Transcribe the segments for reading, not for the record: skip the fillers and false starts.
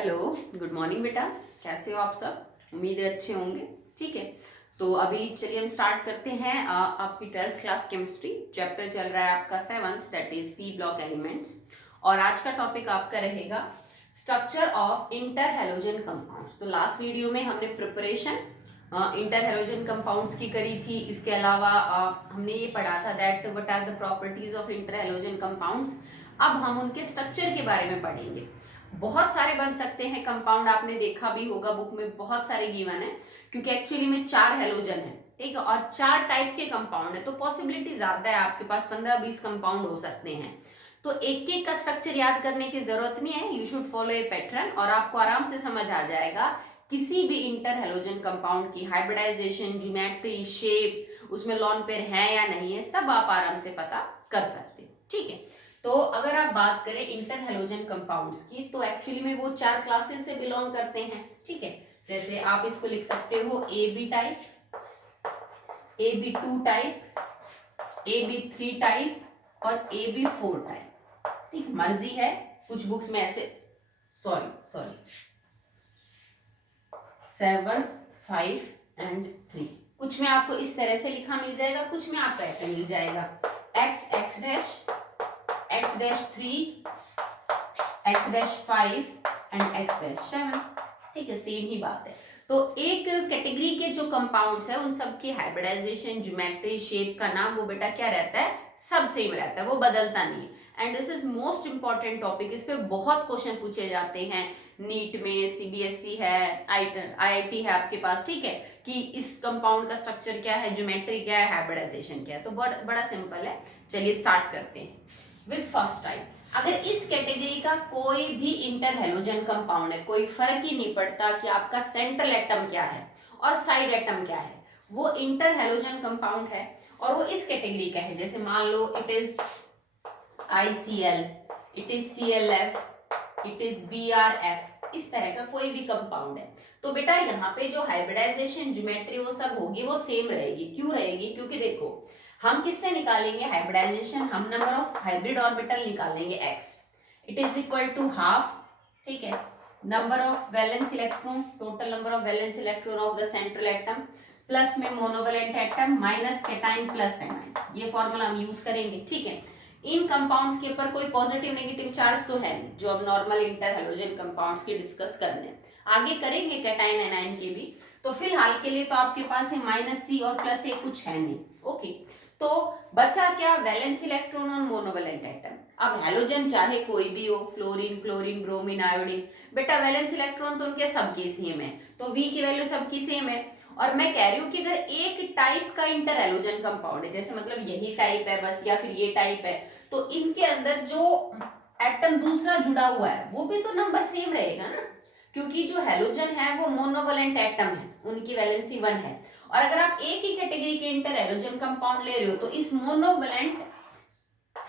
Hello, good morning बेटा। कैसे हो आप सब? उम्मीद है अच्छे होंगे। ठीक है, तो अभी चलिए हम स्टार्ट करते हैं। आपकी 12th क्लास केमिस्ट्री चैप्टर चल रहा है आपका 7th, that is P block elements. और आज का टॉपिक आपका रहेगा structure of inter halogen compounds. तो लास्ट वीडियो में हमने प्रिपरेशन इंटर हेलोजन कंपाउंड्स की करी थी। इसके अलावा हमने ये पढ़ा था that what are the properties of inter halogen compounds. अब हम उनके स्ट्रक्चर के बारे में पढ़ेंगे। बहुत सारे बन सकते हैं कंपाउंड, आपने देखा भी होगा बुक में बहुत सारे गिवन है, क्योंकि एक्चुअली में 4 हेलोजन है, ठीक है, और 4 टाइप के कंपाउंड है, तो पॉसिबिलिटी ज्यादा है, आपके पास 15-20 कंपाउंड हो सकते हैं। तो एक एक का स्ट्रक्चर याद करने की जरूरत नहीं है, you should follow A pattern और आपको आराम से समझ आ जाएगा किसी भी इंटर हेलोजन कंपाउंड की हाइब्रिडाइजेशन, ज्योमेट्री, शेप, उसमें लॉन पेयर है या नहीं है, सब आप आराम से पता कर सकते हो। ठीक है, तो अगर आप बात करें इंटर हेलोजन कंपाउंड्स की, तो एक्चुअली में वो 4 क्लासेस से बिलोंग करते हैं। ठीक है, जैसे आप इसको लिख सकते हो A B type, A B 2 type, A B 3 type और ए बी 4 टाइप। ठीक, मर्जी है, कुछ बुक्स में ऐसे, सॉरी 7, 5 एंड 3, कुछ में आपको इस तरह से लिखा मिल जाएगा, कुछ में आपको ऐसे मिल जाएगा x x dash, x dash 3, x dash 5 and x dash 7। ठीक है, सेम ही बात है। तो एक कैटेगरी के जो कंपाउंड्स है उन सब की हाइब्रिडाइजेशन, ज्योमेट्री, शेप का नाम वो बेटा क्या रहता है, सब सेम रहता है, वो बदलता नहीं है। And this is most important topic, इस पे बहुत क्वेश्चन पूछे जाते हैं नीट में, सीबीएसई है, आईआईटी है आपके पास। ठीक है, कि इस कंपाउंड का स्ट्रक्चर क्या है, ज्योमेट्री क्या है, हाइब्रिडाइजेशन क्या है। तो बड़ा सिंपल है, चलिए स्टार्ट करते हैं विद फर्स्ट टाइप। अगर इस कैटेगरी का कोई भी इंटर हेलोजन कंपाउंड है, कोई फर्क ही नहीं पड़ता कि आपका सेंट्रल एटम क्या है और साइड एटम क्या है, वो इंटर हेलोजन कंपाउंड है और वो इस कैटेगरी का है। जैसे मान लो it is ICl, it is ClF, it is BrF, इस तरह का कोई भी कंपाउंड है, तो बेटा यहाँ पे जो हाइब्रिडाइजेशन, ज्योमेट्री वो सब होगी, वो सेम रहेगी। क्यों रहेगी? क्योंकि देखो हम किससे निकालेंगे हाइब्रिडाइजेशन, हम नंबर ऑफ हाइब्रिड ऑर्बिटल निकालेंगे x, it is equal to half, ठीक है, number of valence electron, total number of valence electron of the central atom, plus में monovalent atom minus cation plus anion, ये formula हम use करेंगे। ठीक है, इन compounds के ऊपर कोई पॉजिटिव नेगेटिव चार्ज तो है नहीं, जो अब नॉर्मल इंटर हेलोजन कंपाउंड्स की डिस्कस करने, आगे करेंगे कैटाइन एनाइन के भी। तो फिलहाल के लिए तो आपके पास है -C और +A, कुछ है नहीं। ओके, तो बचा क्या, वैलेंस इलेक्ट्रॉन और मोनोवेलेंट एटम। अब हेलोजन चाहे कोई भी हो, फ्लोरीन, क्लोरीन, ब्रोमीन, आयोडीन, बेटा वैलेंस इलेक्ट्रॉन तो उनके सबके सेम है, तो V की वैल्यू सबकी सेम है। और मैं कह रही हूं कि अगर एक टाइप का इंटर हेलोजन कंपाउंड है, जैसे मतलब यही टाइप है बस, या फिर ये टाइप है, तो इनके अंदर जो एटम दूसरा जुड़ा हुआ है वो भी तो नंबर सेम रहेगा ना, क्योंकि जो हेलोजन है वो मोनोवेलेंट एटम है, उनकी वैलेंसी 1 है। और अगर आप एक ही कैटेगरी के इंटर हेलोजन कंपाउंड ले रहे हो, तो इस मोनोवेलेंट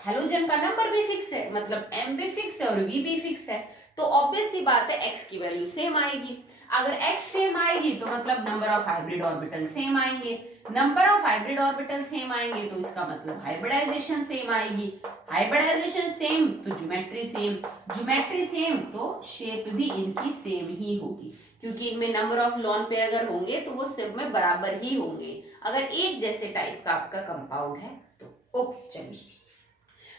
हेलोजन का नंबर भी फिक्स है, मतलब m भी फिक्स है और v भी फिक्स है, तो ऑब्वियस सी बात है x की वैल्यू सेम आएगी। अगर x सेम आएगी तो मतलब number of hybrid orbital same आएंगे, number of hybrid orbital same आएंगे तो इसका मतलब हाइब्रिडाइजेशन सेम आएगी, हाइब्रिडाइजेशन सेम तो ज्योमेट्री सेम, ज्योमेट्री सेम तो शेप भी इनकी सेम ही होगी, क्योंकि इनमें नंबर ऑफ लॉन पेयर अगर होंगे तो वो सब में बराबर ही होंगे, अगर एक जैसे टाइप का आपका कंपाउंड है तो। ओके, चलिए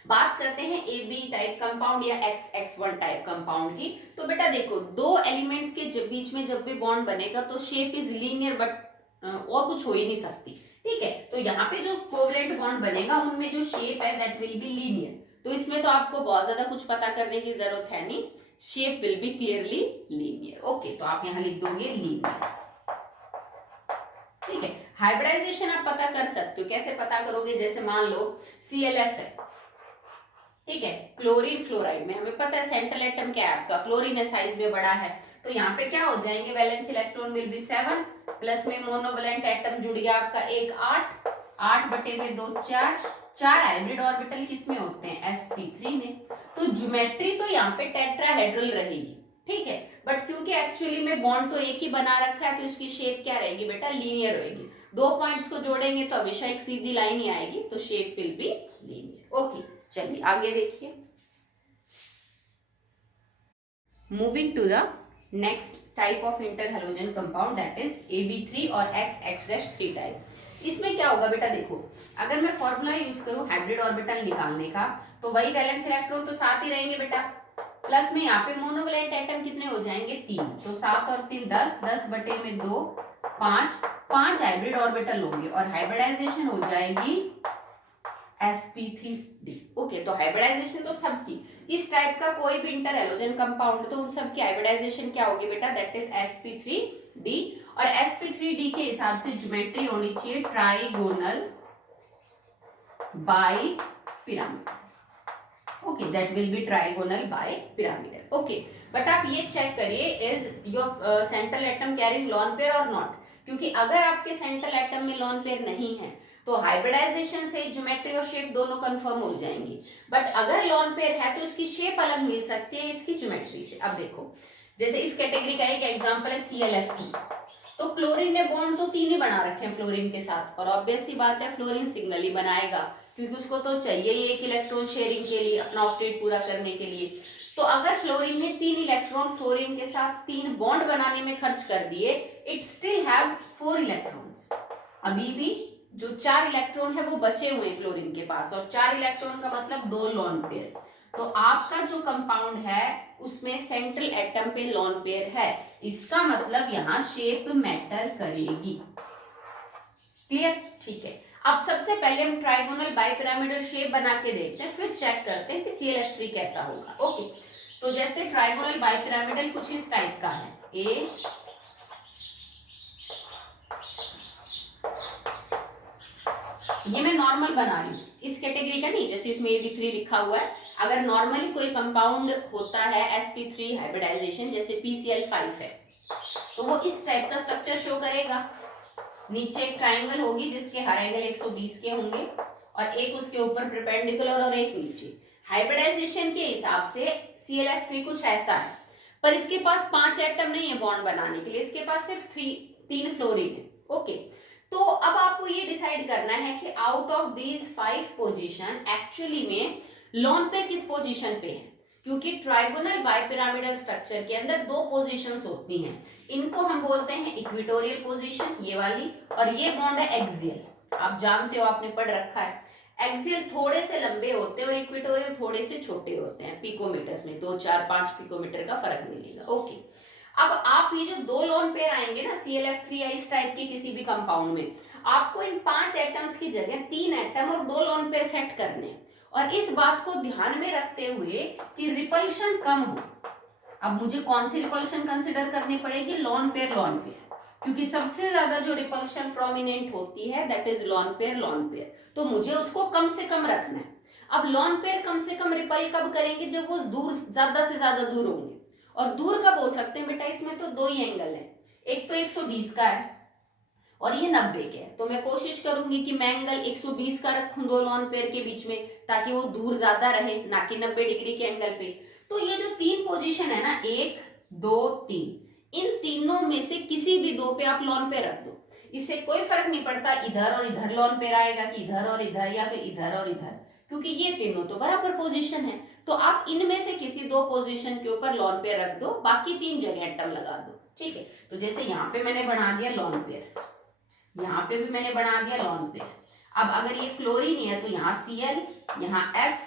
बात करते हैं ए बी टाइप कंपाउंड या XX1 टाइप कंपाउंड की। तो बेटा देखो, दो एलिमेंट्स के बीच में जब भी बॉन्ड बनेगा तो शेप इज लीनियर, बट और कुछ हो ही नहीं सकती। ठीक है, तो यहाँ पे जो कोवलेंट बॉन्ड बनेगा उनमें जो शेप है दैट विल बी लीनियर, तो इसमें तो आपको बहुत ज्यादा कुछ पता करने की जरूरत है नहीं, shape will be clearly linear. Okay, तो आप यहाँ लिख दोगे लीनियर। ठीक है, हाइब्रिडाइजेशन आप पता कर सकते हो, कैसे पता करोगे, जैसे मान लो ClF है, ठीक है, क्लोरीन फ्लोराइड में हमें पता है सेंट्रल एटम क्या है आपका, क्लोरीन है, साइज में बड़ा है, तो यहाँ पे क्या हो जाएंगे, valence electron will be 7, plus में मोनोवेलेंट एटम जुड़ गया आपका एक 8, 8 बटे में 2 4, 4 हाइब्रिड ऑर्बिटल किसमें होते हैं, sp3 में, तो ज्योमेट्री तो यहाँ पे टेट्राहेड्रल रहेगी। ठीक है, बट क्योंकि एक्चुअली में बॉन्ड तो एक ही बना रखा है, तो इसकी शेप क्या रहेगी बेटा, लीनियर रहेगी, दो पॉइंट्स को जोड़ेंगे तो हमेशा एक सीधी लाइन ही आएगी, तो shape will be linear. Okay, चलिए आगे देखिए, moving to the next type of inter halogen compound that is AB3 और XX-3 टाइप। इसमें क्या होगा बेटा, देखो अगर मैं फॉर्मूला यूज करूं हाइब्रिड ऑर्बिटल निकालने का, तो वही वैलेंस इलेक्ट्रॉन तो साथ ही रहेंगे बेटा, प्लस में यहाँ पे मोनोवैलेंट एटम कितने हो जाएंगे 3, तो 7 और 3 10, 10 बटे में 2 5, 5 हाइब्रिड ऑर्बिटल होंगे और हाइब्रिडाइजेशन हो जाएगी sp3d। ओके, तो हाइब्रिडाइजेशन तो सबकी, इस टाइप का कोई भी इंटर हेलोजन कंपाउंड तो उन सब की हाइब्रिडाइजेशन क्या होगी बेटा, दैट इज sp3d। और sp3d के हिसाब से ज्योमेट्री होनी चाहिए trigonal by pyramid. Okay, that will B trigonal bi pyramidal. Okay, but आप ये चेक करिए is your central atom carrying lone pair और नॉट, क्योंकि अगर आपके सेंट्रल एटम में लॉन पेयर नहीं है तो हाइब्रिडाइजेशन से ज्योमेट्री और शेप दोनों कंफर्म हो जाएंगी, बट अगर लॉन पेयर है तो इसकी शेप अलग मिल सकती है इसकी ज्योमेट्री से। अब देखो जैसे इस कैटेगरी का एक एग्जांपल है ClF की, तो क्लोरीन ने बॉन्ड तो 3 ही बना रखे हैं फ्लोरीन के साथ, और ऑब्वियस सी बात है फ्लोरीन सिंगल ही बनाएगा क्योंकि उसको तो चाहिए ही एक इलेक्ट्रॉन शेयरिंग के लिए, अपना ऑक्टेट पूरा करने के लिए। तो अगर क्लोरीन ने 3 इलेक्ट्रॉन फ्लोरीन के साथ 3 बॉन्ड बनाने में खर्च कर दिए, इट स्टिल हैव 4 इलेक्ट्रॉन्स। अभी भी जो 4 इलेक्ट्रॉन है वो बचे हुए हैं क्लोरीन के पास, और 4 इलेक्ट्रॉन का मतलब 2 लॉन पेयर। तो आपका जो कंपाउंड है उसमें सेंट्रल एटम पे लॉन पेयर है, इसका मतलब यहाँ शेप मैटर करेगी। क्लियर? ठीक है, अब सबसे पहले हम ट्राइगोनल बाइपिरामिडल शेप बना के देखते हैं, फिर चेक करते हैं कि ClF3 कैसा होगा। ओके, तो जैसे ट्राइगोनल बाइपिरामिडल कुछ इस टाइप का है, ए ये मैं नॉर्मल बना रही हूँ, इस कैटेगरी का नहीं, जैसे इसमें AB3 लिखा हुआ है। अगर नॉर्मली कोई कंपाउंड होता है sp3 हाइब्रिडाइजेशन, जैसे PCl5 है, तो वो इस टाइप का स्ट्रक्चर शो करेगा। नीचे एक ट्राइंगल होगी जिसके हर एंगल 120 के होंगे, और एक उसके ऊपर परपेंडिकुलर और एक नीचे। हाइब्रिडाइजेशन के हिसाब से ClF3 कुछ ऐसा है, पर इसके पास 5 एटम नहीं है बॉन्ड बनाने के लिए, इसके पास सिर्फ 3 फ्लोरीन है। ओके, तो अब आपको ये डिसाइड करना है कि out of these 5 position actually में लॉन पेयर किस पोजीशन पे है, क्योंकि ट्राइगोनल बाइपिरामिडल स्ट्रक्चर के अंदर 2 पोजीशंस होती हैं, इनको हम बोलते हैं इक्वेटोरियल पोजीशन ये वाली, और ये बॉन्ड है एक्सियल। आप जानते हो, आपने पढ़ रखा है, एक्सियल थोड़े से लंबे होते हैं और इक्वेटोरियल थोड़े से छोटे होते हैं, पिकोमीटर्स में 2 4 5 पिकोमीटर का फर्क मिलेगा। ओके, अब आप ये जो 2 लॉन पेयर आएंगे ना ClF3 या इस टाइप के किसी भी कंपाउंड में, आपको इन 5 एटम्स की जगह 3 एटम और 2 लॉन पेयर सेट करने, और इस बात को ध्यान में रखते हुए कि रिपल्शन कम हो। अब मुझे कौन सी रिपल्शन कंसिडर करनी पड़ेगी, लॉन पेयर, क्योंकि सबसे ज्यादा जो रिपल्शन प्रोमिनेंट होती है दैट इज लॉन पेयर, तो मुझे उसको कम से कम रखना है। अब लॉन पेयर कम से कम रिपल कब करेंगे, जब वो दूर, ज्यादा से ज्यादा दूर होंगे। और दूर कब हो सकते हैं बेटा, इसमें तो 2 ही एंगल है, एक तो 120 का है और ये 90 के है, तो मैं कोशिश करूंगी कि मैं एंगल 120 का रखूं 2 लॉन पेयर के बीच में, ताकि वो दूर ज्यादा रहे, ना कि 90 डिग्री के एंगल पे। तो ये जो 3 पोजीशन है ना, 1 2 3, इन तीनों में से किसी भी 2 पे आप लॉन पेयर रख दो, इससे कोई फर्क नहीं पड़ता इधर और इधर लॉन पेयर आएगा कि इधर और इधर, या फिर इधर और इधर, क्योंकि ये तीनों तो बराबर पोजीशन है। तो आप इनमें से किसी 2 पोजीशन के ऊपर लॉन पेयर रख दो, बाकी 3 जगह एटम लगा दो। ठीक है, तो जैसे यहाँ पे मैंने बना दिया लॉन पेयर, यहाँ पे भी मैंने बना दिया लॉन पेयर। अब अगर ये क्लोरीन है तो यहाँ Cl, यहाँ F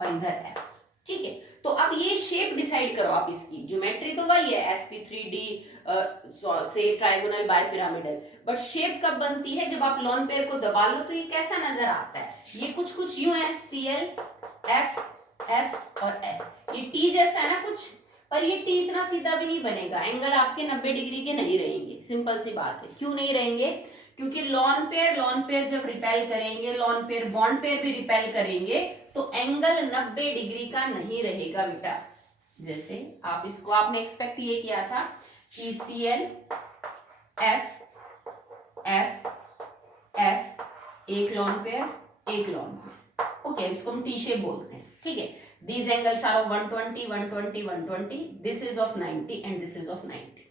और इधर F। ठीक है, तो अब ये शेप डिसाइड करो आप, इसकी ज्योमेट्री तो वही है sp3d से ट्राइगोनल बाइपिरामिडल, बट शेप कब बनती है, जब आप लॉन पेयर को दबा लो तो ये कैसा नजर आता है, ये कुछ यूं है, Cl F F और F, ये T जैसा है ना कुछ, पर ये T इतना सीधा भी नहीं बनेगा, एंगल आपके 90 डिग्री के नहीं रहेंगे। सिंपल सी बात है, क्यों नहीं रहेंगे, क्योंकि लॉन पेयर जब रिपेल करेंगे, लॉन पेयर बॉन्ड पेयर भी रिपेल करेंगे, तो एंगल 90 डिग्री का नहीं रहेगा बेटा। जैसे आप इसको, आपने एक्सपेक्ट ये किया था कि Cl F F F, एक लॉन पेयर, ओके, इसको हम टी शेप बोलते हैं। ठीक है, these angles are of 120 120 120, this is of 90 and this is of 90।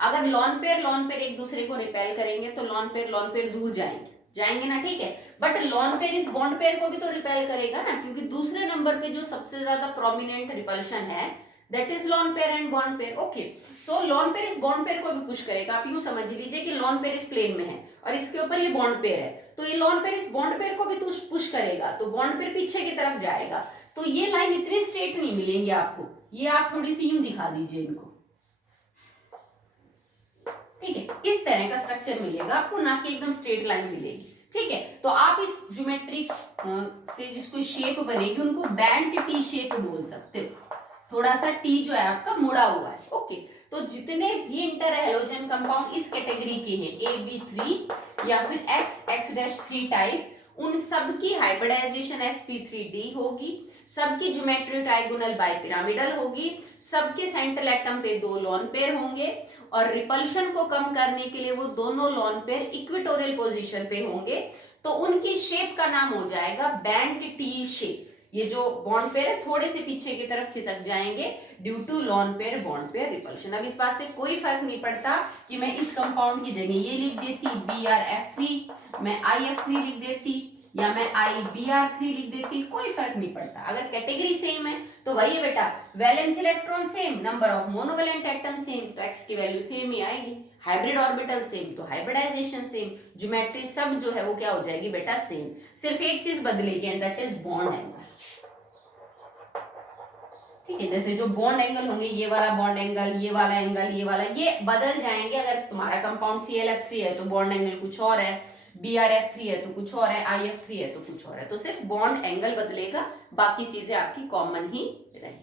अगर लॉन पेयर एक दूसरे को रिपेल करेंगे तो लॉन पेयर दूर जाएंगे ना, ठीक है, बट लॉन पेयर इस बॉन्ड पेयर को भी तो रिपेल करेगा ना, क्योंकि दूसरे नंबर पे जो सबसे ज्यादा प्रोमिनेंट रिपल्शन है that is lone pair and bond pair. Okay, so lone pair इस बॉन्ड पेयर को भी पुश करेगा। आप यूं समझ लीजिए कि लोन पेयर इस प्लेन में है और इसके ऊपर ये बॉन्ड पेयर है, तो ये लोन पेयर इस बॉन्ड पेयर को भी पुश करेगा, तो बॉन्ड पेयर पीछे की तरफ जाएगा। तो ये लाइन इतनी स्ट्रेट नहीं मिलेंगी आपको, ये आप थोड़ी सी यूं दिखा दीजिए इनको, ठीक है, इस तरह का स्ट्रक्चर मिलेगा आपको, ना कि एकदम स्ट्रेट लाइन मिलेगी। ठीक है, तो आप इस ज्योमेट्री से जिसको शेप बनेगी उनको बैंड टी शेप बोल सकते हो। थोड़ा सा टी जो है आपका मुड़ा हुआ है। ओके, तो जितने भी इंटर हैलोजन कंपाउंड इस कैटेगरी के हैं AB3 या फिर XX-3 टाइप, उन सब की हाइब्रिडाइजेशन sp3d होगी, सबकी ज्योमेट्री ट्राइगोनल बाइपिरामिडल होगी, सबके सेंट्रल एटम पे 2 लोन पेयर होंगे और रिपल्शन को कम करने के लिए वो दोनों लोन पेयर इक्वेटोरियल पोजीशन पे होंगे, तो उनकी शेप का नाम हो जाएगा बैंड टी शेप। ये जो बॉन्ड पेयर है थोड़े से पीछे की तरफ खिसक जाएंगे due to lone pair bond pair repulsion. अब इस बात से कोई फर्क नहीं पड़ता कि मैं इस कंपाउंड की जगह ये लिख देती BrF3, मैं IF3 लिख देती या मैं IBr3 लिख देती, कोई फर्क नहीं पड़ता। अगर कैटेगरी सेम है तो वही है बेटा, valence electron same, number of monovalent atom same, तो x की वैल्यू सेम ही आएगी। हाइब्रिड ऑर्बिटल सेम तो हाइब्रिडाइजेशन सेम, ज्योमेट्री सब जो है वो क्या हो जाएगी बेटा सेम, सिर्फ एक चीज बदलेगी and that is bond angle. ठीक है, जैसे जो बॉन्ड एंगल होंगे, ये वाला बॉन्ड एंगल, ये वाला एंगल, ये वाला, ये बदल जाएंगे। अगर तुम्हारा कंपाउंड ClF3 है तो बॉन्ड एंगल कुछ और है, BrF3 है तो कुछ और है, IF3 है तो कुछ और है, तो सिर्फ बॉन्ड एंगल बदलेगा, बाकी चीजें आपकी कॉमन ही रहेगी।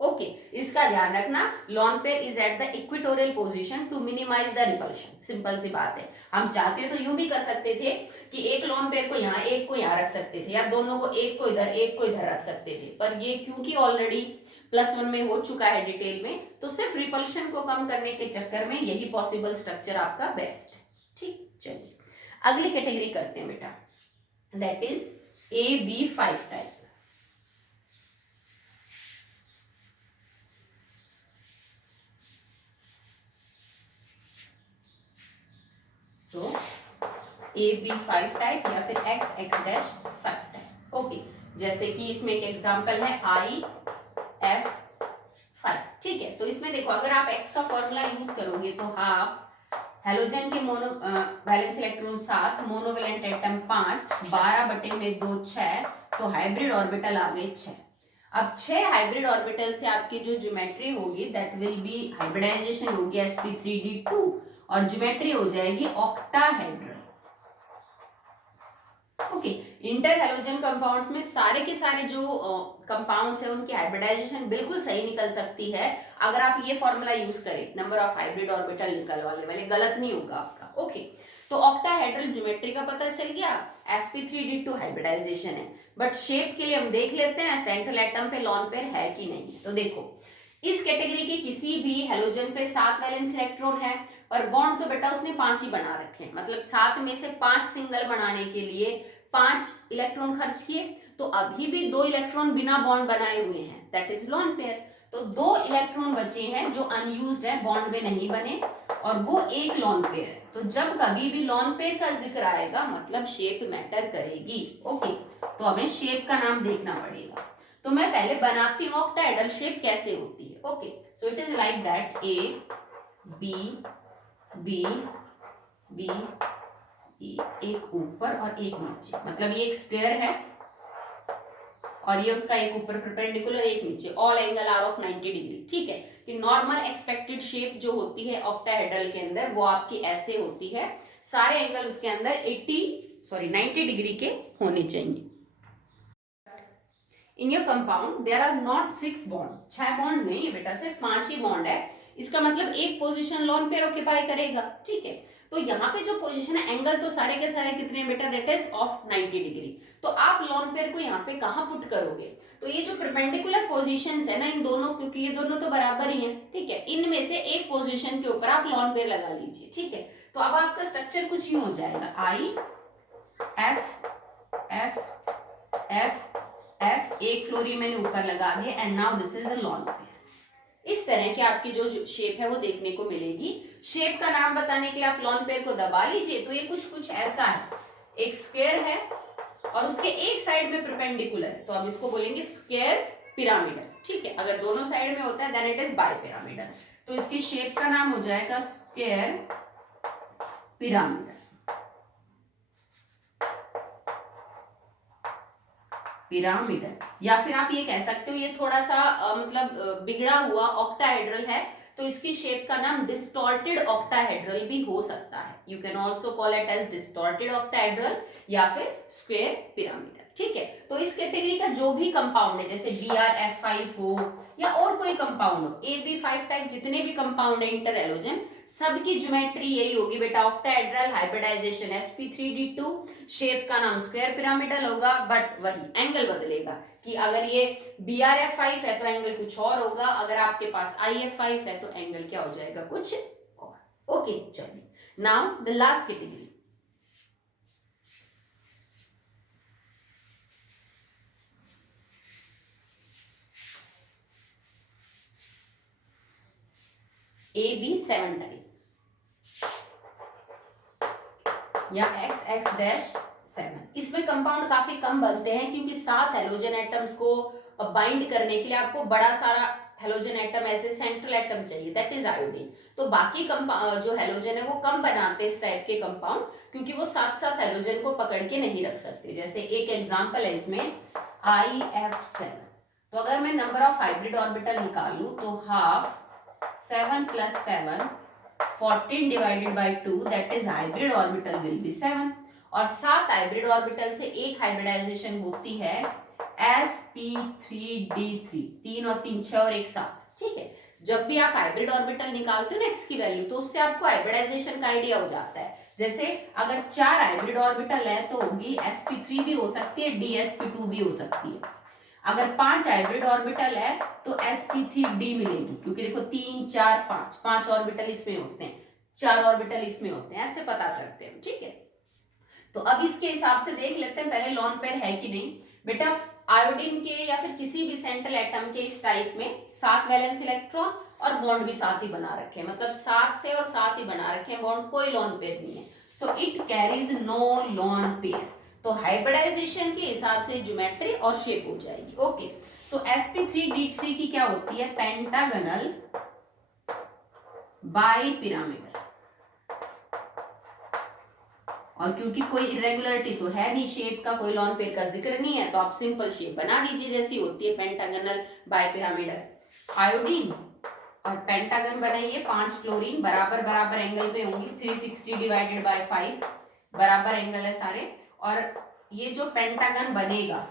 ओके, इसका ध्यान रखना, lone pair is at the equatorial position to minimise the repulsion. Simple सी बात है, हम चाहते तो यूं भी कर सकते थे कि एक लोन पेयर को यहाँ एक को यहाँ रख सकते थे, या दोनों को एक को इधर एक को इधर रख सकते थे, पर ये क्योंकि ऑलरेडी +1 में हो चुका है डिटेल में, तो सिर्फ रिपल्शन को कम करने के चक्कर में यही पॉसिबल स्ट्रक्चर आपका बेस्ट है। ठीक, चलिए अगली कैटेगरी करते हैं बेटा, that is AB5 type. So AB5 type या फिर XX-5 टाइप। ओके, जैसे कि इसमें एक एग्जांपल है IF5। ठीक है, तो इसमें देखो, अगर आप X का फॉर्मूला यूज करोगे तो हाफ, हेलोजन के mono valence electron 7, monovalent atom 5, 12/2 6, तो हाइब्रिड ऑर्बिटल आ गए 6। अब 6 हाइब्रिड ऑर्बिटल से आपकी जो ज्योमेट्री होगी दैट विल बी, हाइब्रिडाइजेशन होगी sp3d2 और ज्योमेट्री हो जाएगी octahedral. Okay, inter halogen compounds में सारे के सारे जो कंपाउंड्स है उनकी हाइब्रिडाइजेशन बिल्कुल सही निकल सकती है अगर आप ये फॉर्मूला यूज करें, नंबर ऑफ हाइब्रिड ऑर्बिटल निकलवाने वाले, गलत नहीं होगा आपका। ओके, तो ऑक्टाहेड्रल ज्योमेट्री का पता चल गया, sp3d2 हाइब्रिडाइजेशन है, बट शेप के लिए हम देख लेते हैं सेंट्रल एटम पे लोन पेयर है कि नहीं। तो देखो, इस कैटेगरी के किसी भी हैलोजन पे 7 वैलेंस इलेक्ट्रॉन है, और बॉन्ड तो बेटा उसने 5 ही बना रखे हैं, मतलब 7 में से 5 सिंगल बनाने के लिए 5 इलेक्ट्रॉन खर्च किए, तो अभी भी 2 इलेक्ट्रॉन बिना बॉन्ड बनाए हुए हैं, दैट इज लोन पेयर। तो 2 इलेक्ट्रॉन बचे हैं जो अनयूज्ड है, बॉन्ड में नहीं बने, और वो एक लोन पेयर है। तो जब कभी भी लोन पेयर का जिक्र आएगा मतलब शेप मैटर करेगी। ओके, तो हमें शेप का नाम देखना पड़ेगा, तो मैं पहले बनाती हूँ ऑक्टाहेड्रल शेप कैसे होती है। Okay, so it is like that, A B B B, एक ऊपर और एक नीचे, मतलब ये एक स्क्वायर है और ये उसका एक ऊपर परपेंडिकुलर एक नीचे, all angle are of 90 degree. ठीक है, कि नॉर्मल एक्सपेक्टेड शेप जो होती है ऑक्टाहेड्रल के अंदर वो आपकी ऐसे होती है, सारे एंगल उसके अंदर 90 डिग्री के होने चाहिए। In your compound there are not 6 bond, 6 bond नहीं है बेटा, सिर्फ 5 ही बॉन्ड है। इसका मतलब एक पोजीशन लोन पेयर ऑक्यूपाई करेगा। ठीक है, तो यहाँ पे जो पोजीशन है, एंगल तो सारे के सारे कितने बेटा, दैट इज ऑफ 90 डिग्री। तो आप लोन पेयर को यहाँ पे कहाँ पुट करोगे, तो ये जो परपेंडिकुलर पोजीशंस है ना इन दोनों, क्योंकि ये दोनों तो बराबर ही हैं, ठीक है, इनमें से एक पोजीशन के ऊपर आप लोन पेयर लगा लीजिए। ठीक है, तो अब आपका स्ट्रक्चर कुछ यूं हो जाएगा, IF, एक फ्लोरीन मैंने ऊपर लगा दिया, and now this is the lone pair. इस तरह की आपकी जो शेप है वो देखने को मिलेगी। शेप का नाम बताने के लिए आप लोन पेयर को दबा लीजिए, तो ये कुछ ऐसा है, एक स्क्वायर है और उसके एक साइड में परपेंडिकुलर है, तो हम इसको बोलेंगे स्क्वायर पिरामिडल, ठीक है। अगर दोनों साइड में होता है then it is bipyramidal. तो इसकी शेप का नाम हो जाएगा स्क्वायर पिरामिडल। पिरामिडल, या फिर आप ये कह सकते हो ये थोड़ा सा मतलब बिगड़ा हुआ ऑक्टाहेड्रल है, तो इसकी शेप का नाम डिस्टॉर्टेड ऑक्टाहेड्रल भी हो सकता है। You can also call it as distorted octahedral या फिर स्क्वायर पिरामिडल, ठीक है। तो इस कैटेगरी का जो भी कंपाउंड है, जैसे BrF5 हो या और कोई कंपाउंड हो, AB5 टाइप जितने भी कंपाउंड है इंटर हैलोजन, सबकी ज्योमेट्री यही होगी बेटा, ऑक्टाहेड्रल, हाइब्रिडाइजेशन sp3d2, शेप का नाम स्क्वायर पिरामिडल होगा, बट वही एंगल बदलेगा कि अगर ये BrF5 है तो एंगल कुछ और होगा, अगर आपके पास IF5 है तो एंगल क्या हो जाएगा, कुछ और। ओके, चलिए now the last category. AB7 type या XX-7, इसमें कंपाउंड काफी कम बनते हैं क्योंकि 7 हेलोजन एटम्स को बाइंड करने के लिए आपको बड़ा सारा halogen atom as a central atom चाहिए, दैट इज आयोडीन। तो बाकी जो हेलोजन है वो कम बनाते हैं इस टाइप के कंपाउंड, क्योंकि वो साथ साथ हेलोजन को पकड़ के नहीं रख सकते। जैसे एक एग्जांपल है इसमें IF7, तो अगर मैं नंबर ऑफ हाइब्रिड ऑर्बिटल निकालूं तो half 7 + 7 14 divided by 2, that is hybrid orbital will be 7, और 7 हाइब्रिड ऑर्बिटल से एक हाइब्रिडाइजेशन होती है sp3d3, 3 और 3 6 और 1 7, ठीक है। जब भी आप हाइब्रिड ऑर्बिटल निकालते हो ना x की वैल्यू, तो उससे आपको हाइब्रिडाइजेशन का आइडिया हो जाता है। जैसे अगर 4 हाइब्रिड ऑर्बिटल है तो होगी sp3 भी हो सकती है, dsp2 भी हो सकती है। अगर 5 हाइब्रिड ऑर्बिटल है तो sp3d मिलेगी, क्योंकि देखो 3 4 5 ऑर्बिटल इसमें होते हैं, 4 ऑर्बिटल इसमें होते हैं, ऐसे पता करते हैं, ठीक है। तो अब इसके हिसाब से देख लेते हैं पहले लॉन पेयर है कि नहीं। बेटा आयोडीन के या फिर किसी भी सेंट्रल एटम के इस टाइप में 7 वैलेंस इलेक्ट्रॉन और बॉन्ड भी 7 ही बना रखे हैं, मतलब 7 थे और 7 ही बना रखे हैं बॉन्ड, कोई लॉन पेयर नहीं है, so it carries no lone pair. तो हाइब्रिडाइजेशन के हिसाब से ज्योमेट्री और शेप हो जाएगी। ओके, सो sp3d3 की क्या होती है, पेंटागनल बाई पिरामिडल, और क्योंकि कोई इरेगुलरिटी तो है नहीं, शेप का कोई लॉन पेयर का जिक्र नहीं है, तो आप सिंपल शेप बना दीजिए जैसी होती है पेंटागनल बाय पिरामिडल। आयोडीन और पेंटागन बनाइए, 5 फ्लोरीन बराबर बराबर एंगल पे होंगी, 360 डिवाइडेड बाय 5 बराबर एंगल है सारे, और ये जो पेंटागन बनेगा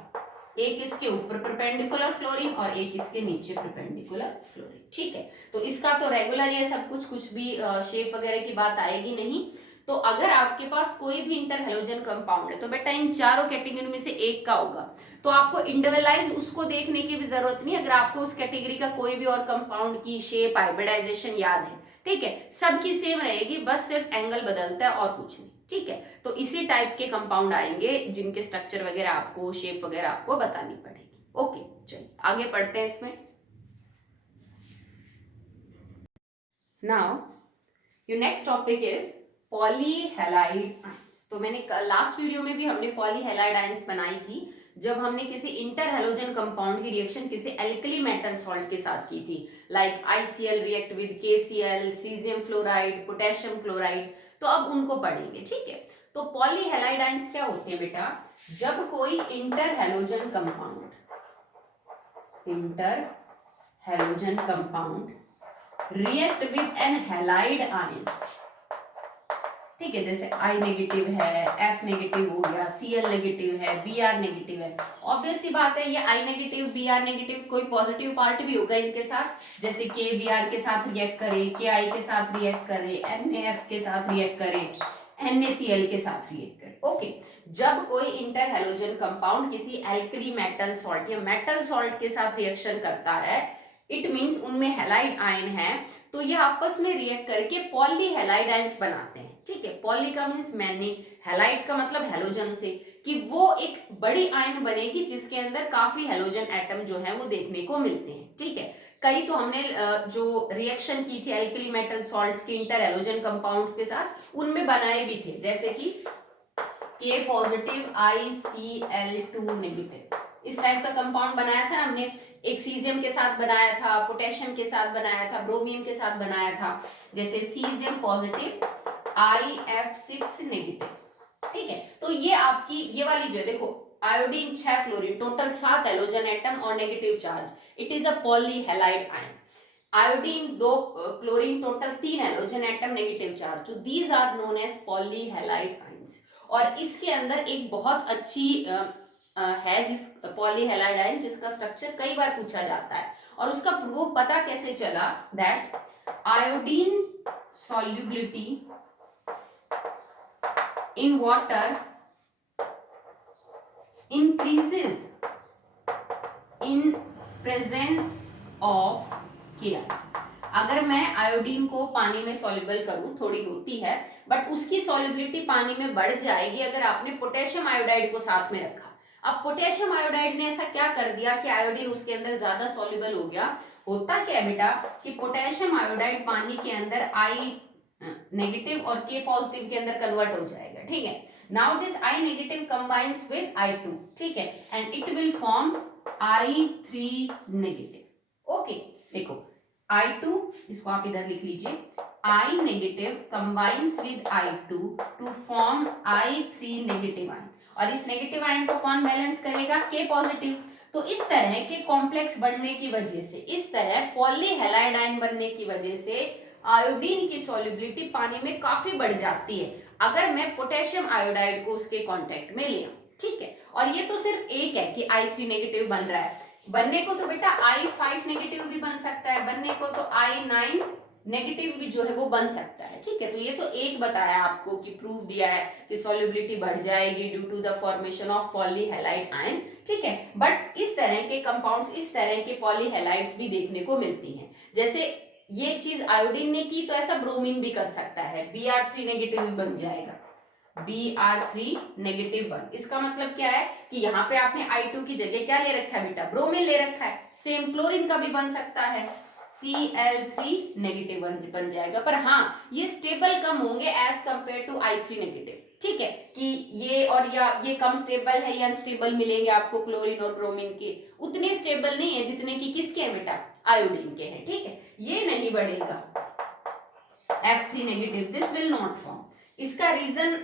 एक इसके ऊपर परपेंडिकुलर फ्लोरीन और एक इसके नीचे परपेंडिकुलर फ्लोरीन, ठीक है। तो इसका तो रेगुलर है सब कुछ, कुछ भी शेप वगैरह की बात आएगी नहीं। तो अगर आपके पास कोई भी इंटर हेलोजन कंपाउंड है तो बेटा इन चारों कैटेगरी में से एक का होगा, तो आपको इंडिविजुअलाइज उसको देखने की भी जरूरत नहीं, अगर आपको उस कैटेगरी का कोई भी और कंपाउंड की शेप हाइब्रिडाइजेशन याद है, ठीक है, सबकी सेम रहेगी, बस सिर्फ एंगल बदलता है और कुछ नहीं, ठीक है। तो इसी टाइप के कंपाउंड आएंगे जिनके स्ट्रक्चर वगैरह आपको, शेप वगैरह आपको बतानी पड़ेगी। ओके, चलिए आगे पढ़ते हैं इसमें। Now your next topic is polyhalide ions. तो मैंने लास्ट वीडियो में भी हमने पॉलीहेलाइड आयंस बनाई थी, जब हमने किसी इंटर हेलोजन कंपाउंड की रिएक्शन किसी एल्कली मेटल सॉल्ट के साथ की थी, like ICl react with KCl, caesium fluoride, potassium chloride, तो अब उनको पढ़ेंगे, ठीक है। तो पॉलीहेलाइड आयंस क्या होते हैं बेटा, जब कोई inter halogen compound react with an halide ion, ठीक है, जैसे I नेगेटिव है, F नेगेटिव हो गया, Cl नेगेटिव है, Br नेगेटिव है, ऑब्वियस सी बात है ये I नेगेटिव Br नेगेटिव कोई पॉजिटिव पार्ट भी होगा इनके साथ, जैसे K Br के साथ रिएक्ट करे, Ki के साथ रिएक्ट करे, NaF के साथ रिएक्ट करे, NaCl के साथ रिएक्ट करे। ओके, जब कोई इंटर हेलोजन कंपाउंड किसी एल्कली मेटल सॉल्ट या मेटल सॉल्ट के साथ रिएक्शन करता है, इट मींस उनमें हैलाइड आयन है, तो ये आपस में रिएक्ट करके पॉलीहेलाइड आयंस बनाते हैं, ठीक है। पॉली का मींस मैनी, हैलाइड का मतलब हेलोजन से, कि वो एक बड़ी आयन बनेगी जिसके अंदर काफी हेलोजन एटम जो है वो देखने को मिलते हैं, ठीक है। कई तो हमने जो रिएक्शन की थी एल्कली मेटल सॉल्ट्स के इंटर हेलोजन कंपाउंड्स के साथ, उनमें बनाए भी थे, जैसे कि K पॉजिटिव ICl2 नेगेटिव, इस टाइप का कंपाउंड बनाया था ना हमने, एक सीजियम के साथ बनाया था, पोटेशियम के साथ बनाया था, ब्रोमियम के साथ बनाया था। जैसे सीजियम पॉजिटिव, IF6 नेगेटिव, ठीक है। तो ये आपकी ये वाली जो है देखो, iodine 6 fluorine, total 7 halogen atom और negative charge, it is a polyhalide ion. Iodine 2 chlorine, total 3 halogen atom, negative charge, तो these are known as polyhalide ions. और इसके अंदर एक बहुत अच्छी है जिस पॉलीहैलाइड आयन जिसका स्ट्रक्चर कई बार पूछा जाता है, और उसका प्रूफ पता कैसे चला, that iodine solubility in water increases in presence of Ki। अगर मैं आयोडीन को पानी में सॉल्युबल करूं, थोड़ी होती है बट उसकी सॉल्युबिलिटी पानी में बढ़ जाएगी अगर आपने पोटेशियम आयोडाइड को साथ में रखा। अब पोटेशियम आयोडाइड ने ऐसा क्या कर दिया कि आयोडीन उसके अंदर ज्यादा सॉल्युबल हो गया। होता क्या है बेटा कि पोटेशियम आयोडाइड पानी के अंदर आई नेगेटिव और के पॉजिटिव के अंदर कन्वर्ट हो जाएगा, ठीक है। Now this I negative combines with I2, ठीक है, and it will form I3 negative. Okay, देखो I2, इसको आप इधर लिख लीजिए, I negative combines with I2 to form I3 negative ion, और इस नेगेटिव आयन को कौन बैलेंस करेगा, के पॉजिटिव। तो इस तरह के कॉम्प्लेक्स बनने की वजह से, इस तरह पॉलीहैलाइड आयन बनने की वजह से आयोडीन की सॉल्युबिलिटी पानी में काफी बढ़ जाती है अगर मैं पोटेशियम आयोडाइड को उसके कांटेक्ट में लिया, ठीक है। और ये तो सिर्फ एक है कि I3 नेगेटिव बन रहा है, बनने को तो बेटा I5 नेगेटिव भी बन सकता है, बनने को तो I9 नेगेटिव भी जो है वो बन सकता है, ठीक है। तो ये तो एक बताया आपको कि प्रूफ दिया है कि सॉल्युबिलिटी बढ़ जाएगी due to the formation of polyhalide ion, ठीक है। बट इस तरह के कंपाउंड्स, इस तरह के पॉलीहैलाइड्स भी देखने को मिलती हैं। जैसे ये चीज आयोडीन ने की तो ऐसा ब्रोमीन भी कर सकता है, Br3 नेगेटिव भी बन जाएगा, Br3 नेगेटिव 1। इसका मतलब क्या है कि यहाँ पे आपने I2 की जगह क्या ले रखा है बेटा, ब्रोमीन ले रखा है। सेम क्लोरीन का भी बन सकता है, Cl3 नेगेटिव 1 बन जाएगा। पर हाँ, ये स्टेबल कम होंगे as compare to I3 negative, ठीक है, कि ये और या ये कम स्टेबल है या अनस्टेबल मिलेंगे आपको क्लोरीन और ब्रोमीन के, उतने स्टेबल नहीं है जितने की किसके हैं बेटा, आयोडीन के हैं, ठीक है। ये नहीं बढ़ेगा F3 negative, this will not form. इसका रीजन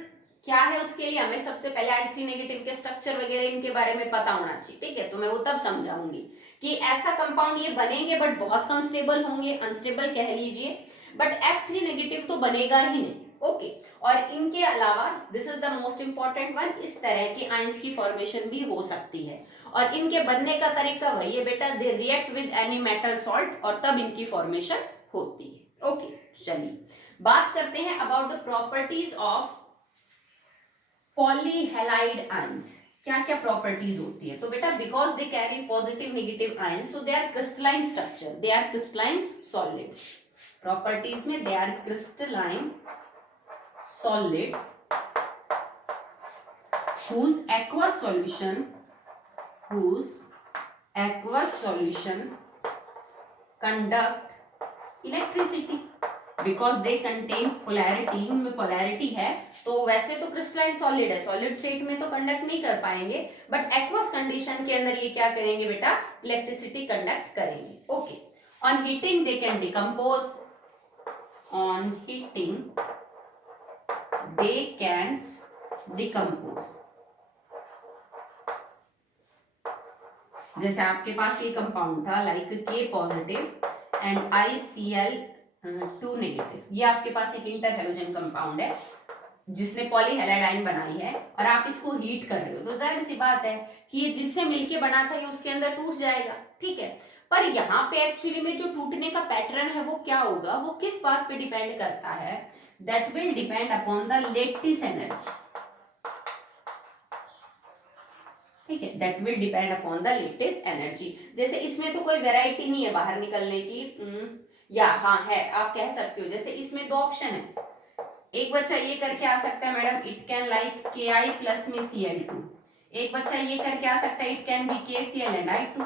क्या है, उसके लिए हमें सबसे पहले I3 नेगेटिव के स्ट्रक्चर वगैरह इनके बारे में पता होना चाहिए, ठीक है। तो मैं वो तब समझाऊंगी कि ऐसा कंपाउंड ये बनेंगे बट बहुत कम स्टेबल होंगे, अनस्टेबल कह लीजिए, बट F3 नेगेटिव तो बनेगा ही नहीं, ओके। और इनके अलावा this is the most important one, इस तरह की आयंस की फॉर्मेशन भी हो सकती है, और इनके बनने का तरीका वही है बेटा, they react with any metal salt और तब इनकी फॉर्मेशन होती है, ओके। चलिए बात करते हैं about the properties of polyhalide ions. क्या क्या प्रॉपर्टीज होती है, तो बेटा because they carry positive negative ions, so they are crystalline structure, they are crystalline solids. Properties में they are crystalline solids whose aqueous solution conduct electricity because they contain polarity। इनमें polarity है तो वैसे तो crystalline solid है, solid state में तो conduct नहीं कर पाएंगे, but aqueous condition के अंदर ये क्या करेंगे बेटा, electricity conduct करेंगे, okay। on heating they can decompose, on heating they can decompose। जैसे आपके पास ये कंपाउंड था लाइक के पॉजिटिव एंड ICl2 नेगेटिव, ये आपके पास एक इंटर हेलोजन कंपाउंड है जिसने पॉलीहैलाइड आयन बनाई है, और आप इसको हीट कर रहे हो तो जाहिर सी बात है कि ये जिससे मिलके बना था ये उसके अंदर टूट जाएगा, ठीक है। पर यहाँ पे एक्चुअली में जो टूटने का पैटर्न है वो क्या होगा, वो किस बात पे डिपेंड करता है, that will depend upon the lattice energy, ठीक है, that will depend upon the lattice energy. जैसे इसमें तो कोई वैरायटी नहीं है बाहर निकलने की, या हाँ है, आप कह सकते हो, जैसे इसमें दो ऑप्शन है, एक बच्चा ये करके आ सकता है madam, it can like Ki plus में Cl2, एक बच्चा ये करके आ सकता है, it can be KCl and I2।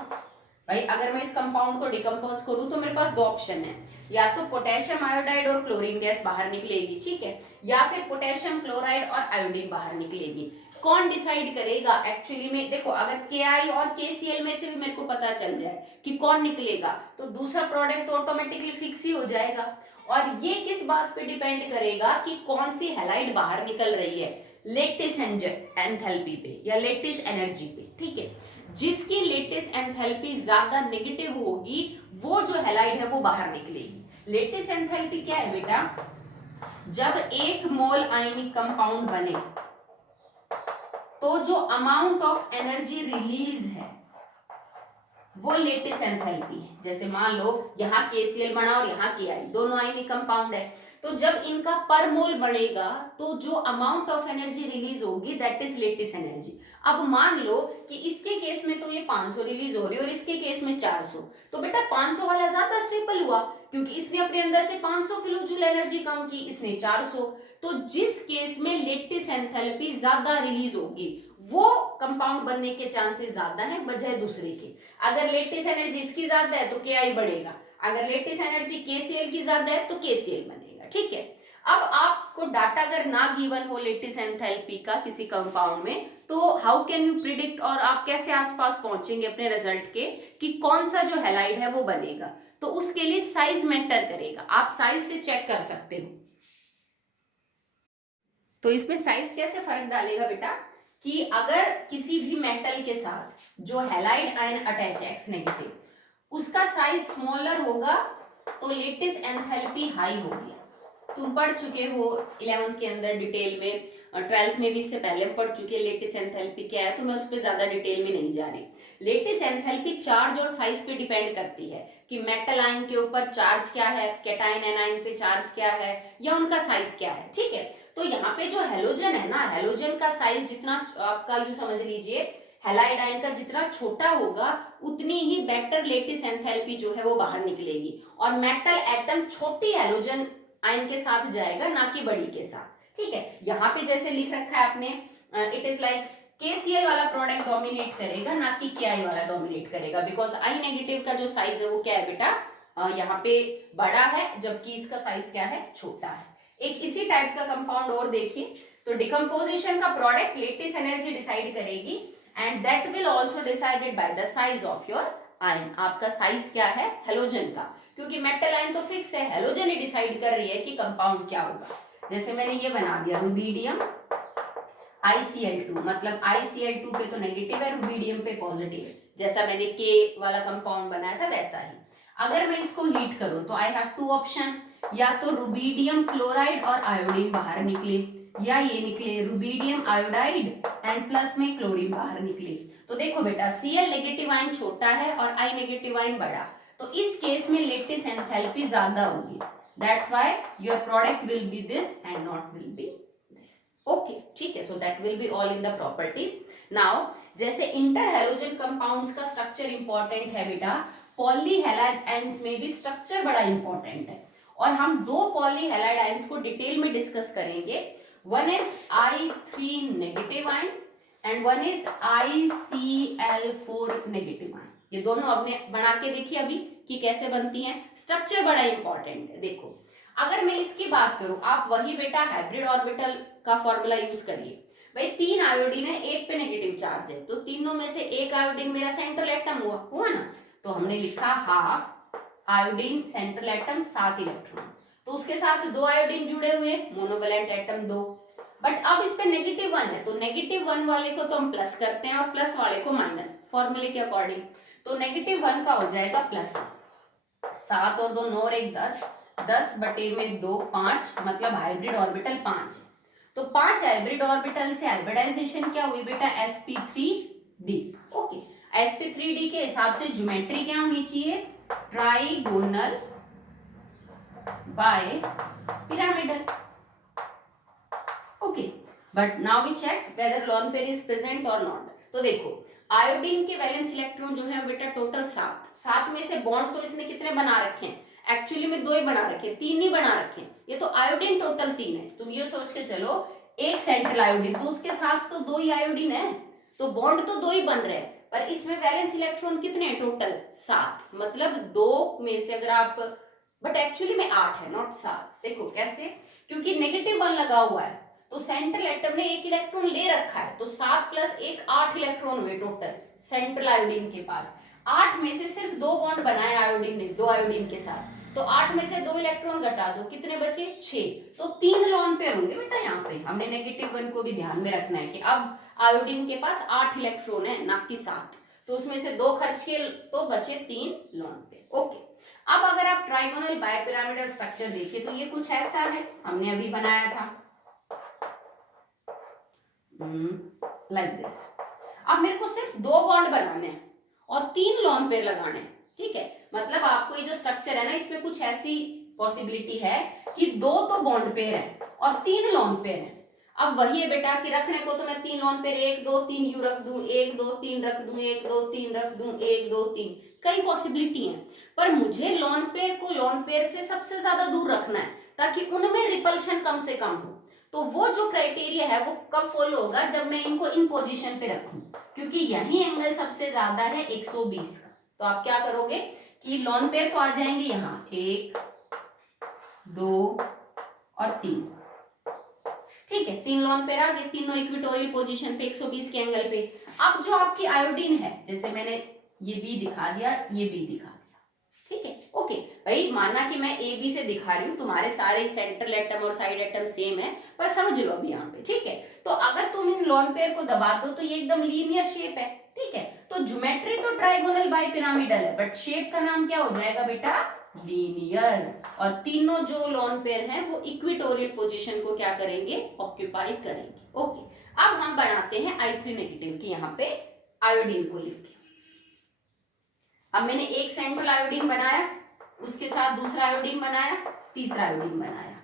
भाई अगर मैं इस कंपाउंड को डिकम्पोज करूं तो मेरे पास दो ऑप्शन है, या तो पोटेशियम आयोडाइड और क्लोरीन गैस बाहर निकलेगी, ठीक है, या फिर पोटेशियम क्लोराइड और आयोडीन बाहर निकलेगी। कौन डिसाइड करेगा एक्चुअली में? देखो अगर KI और KCl में से भी मेरे को पता चल जाए कि कौन निकलेगा तो दूसरा प्रोडक्ट तो ऑटोमेटिकली फिक्स ही हो जाएगा। और ये किस बात पे डिपेंड करेगा कि कौन सी हैलाइड बाहर निकल रही है, लेटिस एंथैल्पी पे या लेटिस एनर्जी पे, ठीक है। जिसकी लेटिस एंथैल्पी ज्यादा नेगेटिव होगी वो जो हैलाइड है वो बाहर निकलेगी। लेटिस एंथैल्पी क्या है बेटा? जब 1 मोल आयनिक कंपाउंड बने तो जो अमाउंट ऑफ एनर्जी रिलीज है वो लेटिस एंथैल्पी है। जैसे मान लो यहाँ KCl बना और यहाँ KI, दोनों आयनिक कंपाउंड है, तो जब इनका पर मोल बढ़ेगा तो जो अमाउंट ऑफ एनर्जी रिलीज होगी दैट इज लेटिस एनर्जी। अब मान लो कि इसके केस में तो ये 500 रिलीज हो रही है और इसके केस में 400, तो बेटा 500 वाला ज्यादा स्टेबल हुआ क्योंकि इसने अपने अंदर से 500 किलो जूल एनर्जी कम की, इसने 400। तो जिस केस में लेटिस एंथैल्पी ज्यादा रिलीज होगी वो कंपाउंड बनने के चांसेस ज्यादा है बजाय दूसरे के। अगर लेटिस एनर्जी इसकी ज्यादा है तो KI बढ़ेगा, अगर लेटिस एनर्जी KCl की ज्यादा है तो KCl बनेगा, ठीक है। अब आपको डाटा अगर ना गिवन हो लेटिस एंथैल्पी का किसी कंपाउंड में तो हाउ कैन यू प्रिडिक्ट, और आप कैसे आसपास पहुंचेंगे अपने रिजल्ट के कि कौन सा जो हैलाइड है वो बनेगा? तो उसके लिए साइज मैटर करेगा, आप साइज से चेक कर सकते हो। तो इसमें साइज कैसे फर्क डालेगा बेटा कि अगर किसी भी मेटल के साथ जो हैलाइड आयन अटैच है X नेगेटिव, उसका साइज स्मॉलर होगा तो लेटिस एंथैल्पी हाई होगी। तुम पढ़ चुके हो 11th के अंदर डिटेल में, 12th में भी इससे पहले हम पढ़ चुके हैं लेटिस एंथैल्पी क्या है, तो मैं उस पर ज्यादा डिटेल में नहीं जा रही। लेटिस एंथैल्पी चार्ज और साइज पे डिपेंड करती है कि मेटल आयन के ऊपर चार्ज क्या है, कैटायन एनायन पे चार्ज क्या है, या उनका साइज क्या है, ठीक है। तो यहाँ पे जो हेलोजन है ना, हेलोजन का साइज जितना आपका यूं समझ लीजिए हैलाइड आयन का जितना छोटा होगा उतनी ही बेटर लेटिस एंथैल्पी जो है वो बाहर निकलेगी। और मेटल एटम छोटी हेलोजन आयन के साथ जाएगा ना कि बड़ी के साथ, ठीक है। यहाँ पे जैसे लिख रखा है आपने, इट इज लाइक KCl वाला प्रोडक्ट डोमिनेट करेगा ना कि KI वाला डोमिनेट करेगा, बिकॉज I नेगेटिव का जो साइज है वो क्या है बेटा, यहाँ पे बड़ा है जबकि इसका साइज क्या है, छोटा है। एक इसी टाइप का कंपाउंड और देखिए, तो डिकम्पोजिशन का प्रोडक्ट लेटिस एनर्जी डिसाइड करेगी and that will also decided by the size of your ion. आपका साइज क्या है हेलोजन का, क्योंकि मेटल आयन तो फिक्स है, हेलोजन ही डिसाइड कर रही है कि कंपाउंड क्या होगा। जैसे मैंने ये बना दिया रुबीडियम ICl2, मतलब ICl2 पे तो नेगेटिव है, रुबीडियम पे पॉजिटिव है, जैसा मैंने K वाला कंपाउंड बनाया था वैसा ही। अगर मैं इसको हीट करूं तो आई हैव 2 ऑप्शन, या तो रुबीडियम क्लोराइड और आयोडीन बाहर निकले, या ये निकले रुबीडियम आयोडाइड एंड प्लस में क्लोरीन बाहर निकले। तो देखो बेटा Cl नेगेटिव आयन छोटा है और I नेगेटिव आयन बड़ा, तो इस केस में लेटिस एंथैल्पी ज्यादा होगी, that's why your product will be this and not will be this. Okay, ठीक है, सो that will be all in the properties. Now जैसे इंटर हैलोजन कंपाउंड्स का स्ट्रक्चर इंपॉर्टेंट है बेटा, पॉली हैलाइड आयंस में भी स्ट्रक्चर बड़ा इंपॉर्टेंट है, और हम 2 पॉली हैलाइड आयंस को डिटेल में डिस्कस करेंगे। One is I3 negative ion and one is ICl4 negative ion. ये दोनों आपने बना के देखी अभी कि कैसे बनती हैं, स्ट्रक्चर बड़ा इंपॉर्टेंट है। देखो अगर मैं इसकी बात करूं, आप वही बेटा हाइब्रिड ऑर्बिटल का फॉर्मूला यूज करिए। भाई 3 आयोडीन है, एक पे नेगेटिव चार्ज है, तो तीनों में से एक आयोडीन मेरा सेंट्रल एटम हुआ ना, तो हमने लिखा half iodine central atom 7 electron, तो उसके साथ 2 आयोडीन जुड़े हुए, मोनोवेलेंट एटम 2। बट अब इस पे नेगेटिव 1 है, तो नेगेटिव 1 वाले को तो हम प्लस करते हैं और प्लस वाले को माइनस, फॉर्मूले के अकॉर्डिंग। तो नेगेटिव 1 का हो जाएगा प्लस 7 और 2 9 और 1 10, 10 बटे में 2 5, मतलब हाइब्रिड ऑर्बिटल 5। तो 5 हाइब्रिड ऑर्बिटल से हाइब्रिडाइजेशन क्या हुई बेटा, sp3d। ओके, sp3d के हिसाब से ज्योमेट्री क्या होनी चाहिए, trigonal bipyramidal. Okay, but now we check whether lone pair is present और नॉट। तो देखो आयोडीन के वैलेंस इलेक्ट्रॉन जो है बेटा टोटल 7 में से बॉन्ड तो इसने कितने बना रखे हैं, एक्चुअली में 2 ही बना रखे हैं, 3 नहीं बना रखे हैं। ये तो आयोडीन टोटल 3 है, तुम ये सोच के चलो एक सेंट्रल आयोडीन तो उसके साथ तो 2 ही आयोडीन है, तो बॉन्ड तो 2 ही बन रहे हैं, पर इसमें वैलेंस इलेक्ट्रॉन कितने हैं टोटल? 7, मतलब 2 में से अगर आप, बट एक्चुअली में 8 है, नॉट 7। देखो कैसे, क्योंकि -1 लगा हुआ है तो सेंट्रल एटम ने 1 इलेक्ट्रॉन ले रखा है, तो 7 + 1 8 इलेक्ट्रॉन हुए टोटल सेंट्रल आयोडीन के पास। 8 में से सिर्फ 2 बॉन्ड बनाए आयोडीन ने 2 आयोडीन के साथ, तो 8 में से 2 इलेक्ट्रॉन घटा दो, कितने बचे? 6। तो 3 लोन पेयर होंगे बेटा यहाँ पे। हमने -1 को भी ध्यान में रखना है कि अब आयोडीन के पास 8 इलेक्ट्रॉन है, ना कि 7, तो उसमें से 2 खर्च किए तो बचे 3 लोन पेयर। ओके, अब अगर आप ट्राइगोनल बायपिरामिडल स्ट्रक्चर देखिए तो ये कुछ ऐसा है, हमने अभी बनाया था लाइक दिस। अब मेरे को सिर्फ 2 बॉन्ड बनाने हैं और 3 लोन पेयर लगाने हैं, ठीक है। मतलब आपको ये जो स्ट्रक्चर है ना, इसमें कुछ ऐसी पॉसिबिलिटी है कि 2 तो बॉन्ड पेयर है और 3 लोन पेयर है। अब वही है बेटा कि रखने को तो मैं 3 लोन पेयर 1 2 3 यू रख दूं, 1 2 3 रख दूं, 1 2 3 रख दूं, 1 2 3, कई पॉसिबिलिटी है। पर मुझे लोन पेयर को लोन पेयर से सबसे ज्यादा दूर रखना है ताकि उनमें रिपल्शन कम से कम हो। तो वो जो क्राइटेरिया है वो कब फॉलो होगा? जब मैं इनको इन पोजीशन पे रखूं, क्योंकि यही एंगल सबसे ज्यादा है 120 का। तो आप क्या करोगे कि लोन पेयर तो आ जाएंगे यहाँ 1 2 और 3, ठीक है। 3 लोन पेयर आ गए, तीनों इक्वेटोरियल पोजीशन पे 120 के एंगल पे। अब जो आपकी आयोडीन है, जैसे मैंने ये बी दिखा दिया, ये बी दिखा दिया, ठीक है। ओके भाई, माना कि मैं ए बी से दिखा रही हूँ, तुम्हारे सारे सेंट्रल एटम और साइड एटम सेम है, पर समझ लो अभी यहाँ पे, ठीक है। तो अगर तुम इन लोन पेयर को दबा दो तो ये एकदम लीनियर शेप है, ठीक है। तो ज्योमेट्री तो ट्राइगोनल बाइपिरामिडल है, बट शेप का नाम क्या हो जाएगा बेटा? लीनियर। और तीनों जो लोन पेयर हैं वो इक्वेटोरियल पोजीशन को क्या करेंगे? ऑक्यूपाई करेंगे। ओके, अब हम बनाते हैं I3 नेगेटिव की यहाँ पे आयोडीन को लिख के। अब मैंने एक सेंट्रल आयोडीन बनाया, उसके साथ दूसरा आयोडीन बनाया, तीसरा आयोडीन बनाया,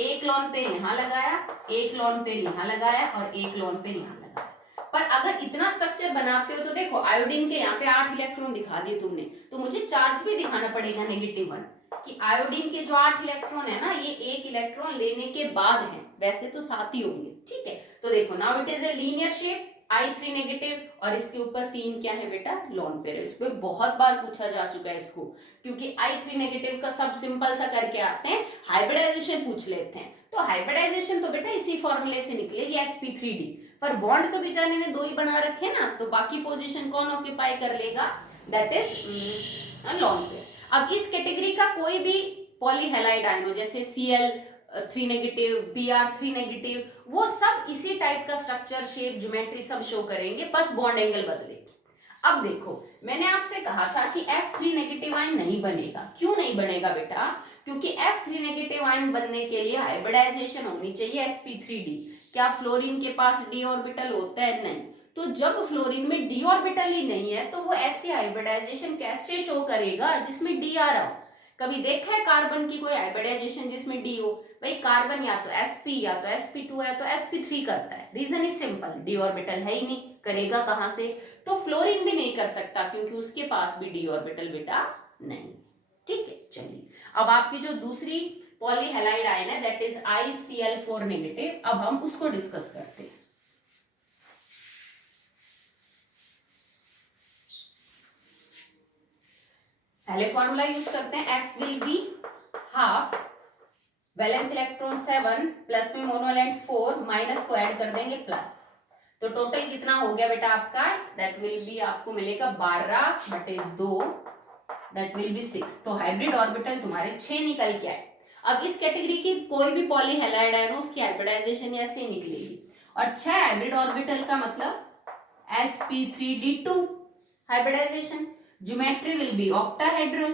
एक लोन पेयर यहाँ लगाया, एक लोन पेयर यहाँ लगाया और एक लोन पेयर यहाँ लगाया। पर अगर इतना स्ट्रक्चर बनाते हो तो देखो आयोडीन के यहाँ पे 8 इलेक्ट्रॉन दिखा दिए तुमने, तो मुझे चार्ज भी दिखाना पड़ेगा -1 कि आयोडीन के जो 8 इलेक्ट्रॉन है ना, ये 1 इलेक्ट्रॉन लेने के बाद है, वैसे तो 7 ही होंगे, ठीक है। तो देखो now it is a linear shape I3 negative और इसके ऊपर 3 क्या है बेटा? Lone pair. इस पे बहुत बार पूछा जा चुका है इसको, क्योंकि I3 नेगेटिव का सब सिंपल सा करके आते हैं, हाइब्रिडाइजेशन पूछ लेते हैं। तो हाइब्रिडाइजेशन तो बेटा इसी फॉर्मूले से निकलेगी sp3d, पर बॉन्ड तो बेचारे ने 2 ही बना रखे ना, तो बाकी पोजीशन कौन ऑक्यूपाई कर लेगा? That is lone pair. अब इस कैटेगरी का कोई भी पॉलीहेलाइड आयन हो, जैसे Cl3 नेगेटिव, Br3 नेगेटिव, वो सब इसी टाइप का स्ट्रक्चर, शेप, ज्योमेट्री सब शो करेंगे, बस बॉन्ड एंगल बदलेगी। अब देखो मैंने आपसे कहा था कि F3 नेगेटिव आयन नहीं बनेगा। क्यों नहीं बनेगा बेटा? क्योंकि F3 नेगेटिव आयन बनने के लिए हाइब्रिडाइजेशन होनी चाहिए sp3d। क्या फ्लोरीन के पास d ऑर्बिटल होता है? नहीं। तो जब फ्लोरीन में d ऑर्बिटल ही नहीं है तो वो ऐसे हाइब्रिडाइजेशन कैसे शो करेगा जिसमें d आ रहा हो? कभी देखा है कार्बन की कोई हाइब्रिडाइजेशन जिसमें d हो? भाई कार्बन या तो sp या तो sp2 या तो sp3 करता है। Reason is simple, d orbital है ही नहीं, करेगा कहां से? तो फ्लोरीन भी नहीं कर सकता क्योंकि उसके पास भी d ऑर्बिटल बेटा नहीं, ठीक है। चलिए अब आपकी जो दूसरी पॉलीहेलाइड आयन है दैट इज ICl4 नेगेटिव, अब हम उसको डिस्कस करते हैं। पहले फॉर्मूला यूज करते हैं, x will be half valence electron 7 plus में मोनोवैलेंट 4 माइनस को ऐड कर देंगे प्लस, तो टोटल कितना हो गया बेटा आपका? दैट विल बी आपको मिलेगा 12/2, दैट विल बी 6। तो हाइब्रिड ऑर्बिटल तुम्हारे 6 निकल के आए। अब इस कैटेगरी की कोई भी पॉलीहेलाइड आयन हो उसकी हाइब्रिडाइजेशन ऐसे ही निकलेगी, और 6 हाइब्रिड ऑर्बिटल का मतलब sp3d2 hybridization, geometry will be octahedral.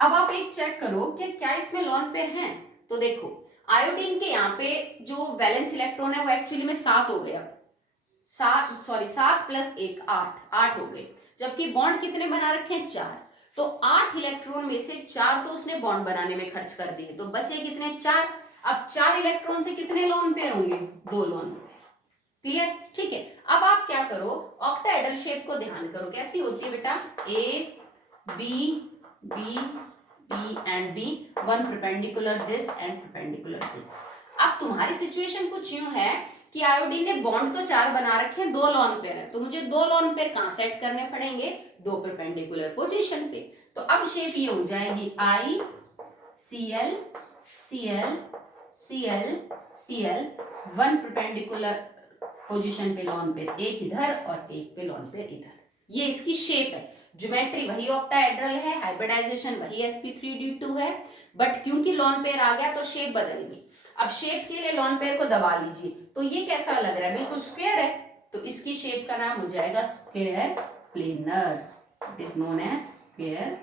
अब आप एक चेक करो कि क्या इसमें लोन पेयर हैं। तो देखो आयोडीन के यहाँ पे जो वैलेंस इलेक्ट्रॉन है वो एक्चुअली में 7 हो गया, 7 + 1 8 हो गए, जबकि बॉन्ड कितने बना रखे हैं? 4। तो 8 इलेक्ट्रॉन में से 4 तो उसने बॉन्ड बनाने में खर्च कर दिए, तो बचे कितने? 4। अब 4 इलेक्ट्रॉन से कितने लोन पेयर होंगे? 2 लोन पेयर। क्लियर? ठीक है। अब आप क्या करो, ऑक्टाहेड्रल शेप को ध्यान करो, कैसी होती है बेटा? A B B B and B, one perpendicular this and perpendicular this। अब तुम्हारी सिचुएशन कुछ यूं है कि आयोडीन ने बॉन्ड तो 4 बना रखे हैं, 2 लोन पेयर है, तो मुझे 2 लोन पेयर कहां सेट करने पड़ेंगे, 2 परपेंडिकुलर पोजीशन पे। तो अब शेप ये हो जाएगी I Cl Cl Cl Cl, 1 perpendicular position पे लोन पेयर एक इधर और एक पे लोन पेयर इधर। ये इसकी शेप है। ज्योमेट्री वही ऑक्टाहेड्रल है, हाइब्रिडाइजेशन वही sp3d2 है, बट क्योंकि लोन पेयर आ गया तो शेप बदल गई। अब शेप के लिए लोन पेयर को दबा लीजिए, तो ये कैसा लग रहा है, बिल्कुल स्क्वायर है, तो इसकी शेप का नाम हो जाएगा square planar, it is known as square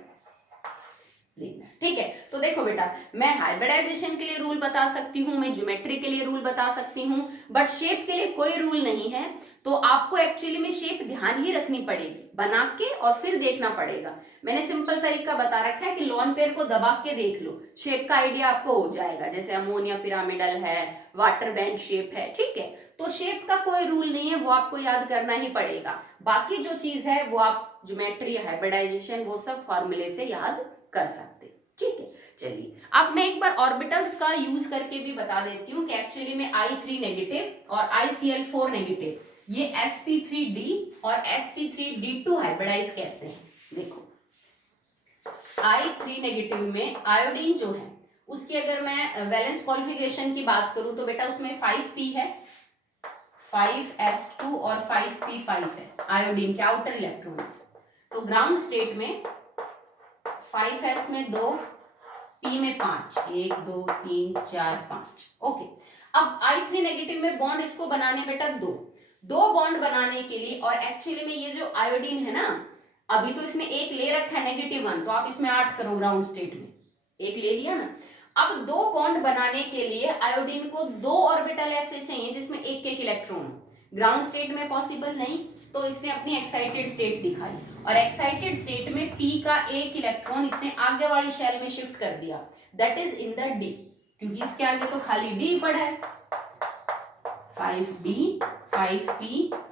planar. ठीक है, तो देखो बेटा, मैं हाइब्रिडाइजेशन के लिए रूल बता सकती हूँ, मैं ज्योमेट्री के लिए रूल बता सकती हूँ, बट शेप के लिए कोई रूल नहीं है। तो आपको एक्चुअली में शेप ध्यान ही रखनी पड़ेगी, बना के और फिर देखना पड़ेगा। मैंने सिंपल तरीका बता रखा है कि लोन पेयर को दबा के देख लो, शेप का आइडिया आपको हो जाएगा। जैसे अमोनिया पिरामिडल है, वाटर बैंड शेप है, ठीक है। तो शेप का कोई रूल नहीं है, वो आपको याद करना ही पड़ेगा। बाकी जो चीज है वो आप ज्योमेट्री, हाइब्रिडाइजेशन, वो सब फॉर्मूले से याद कर सकते। ठीक है, चलिए अब मैं एक बार ऑर्बिटल्स का यूज करके भी बता देती हूँ कि एक्चुअली में I3 नेगेटिव और ICl4 नेगेटिव, ये sp3d और sp3d2 हाइब्रिडाइज कैसे हैं। देखो, I3 नेगेटिव में आयोडीन जो है उसकी अगर मैं वैलेंस कॉन्फ़िगरेशन की बात करूं तो बेटा उसमें 5p है, 5s2 और 5p5 है आयोडीन के आउटर इलेक्ट्रॉन। तो ग्राउंड स्टेट में 5s में 2, p में 5, 1 2 3 4 5। ओके, अब I3 नेगेटिव में बॉन्ड इसको बनाने बेटा दो बॉन्ड बनाने के लिए, और एक्चुअली में ये जो आयोडीन है ना, अभी तो इसमें एक ले रखा है -1, तो आप इसमें 8 करो, ग्राउंड स्टेट में एक ले लिया ना। अब 2 बॉन्ड बनाने के लिए आयोडीन को 2 ऑर्बिटल ऐसे चाहिए जिसमें एक एक इलेक्ट्रॉन हो। ग्राउंड स्टेट में पॉसिबल नहीं, तो इसने अपनी एक्साइटेड स्टेट दिखाई, और एक्साइटेड स्टेट में p का एक इलेक्ट्रॉन इसने आगे वाली शेल में शिफ्ट कर दिया, that is in the d, क्योंकि इसके आगे तो खाली d पड़ा है। 5d 5p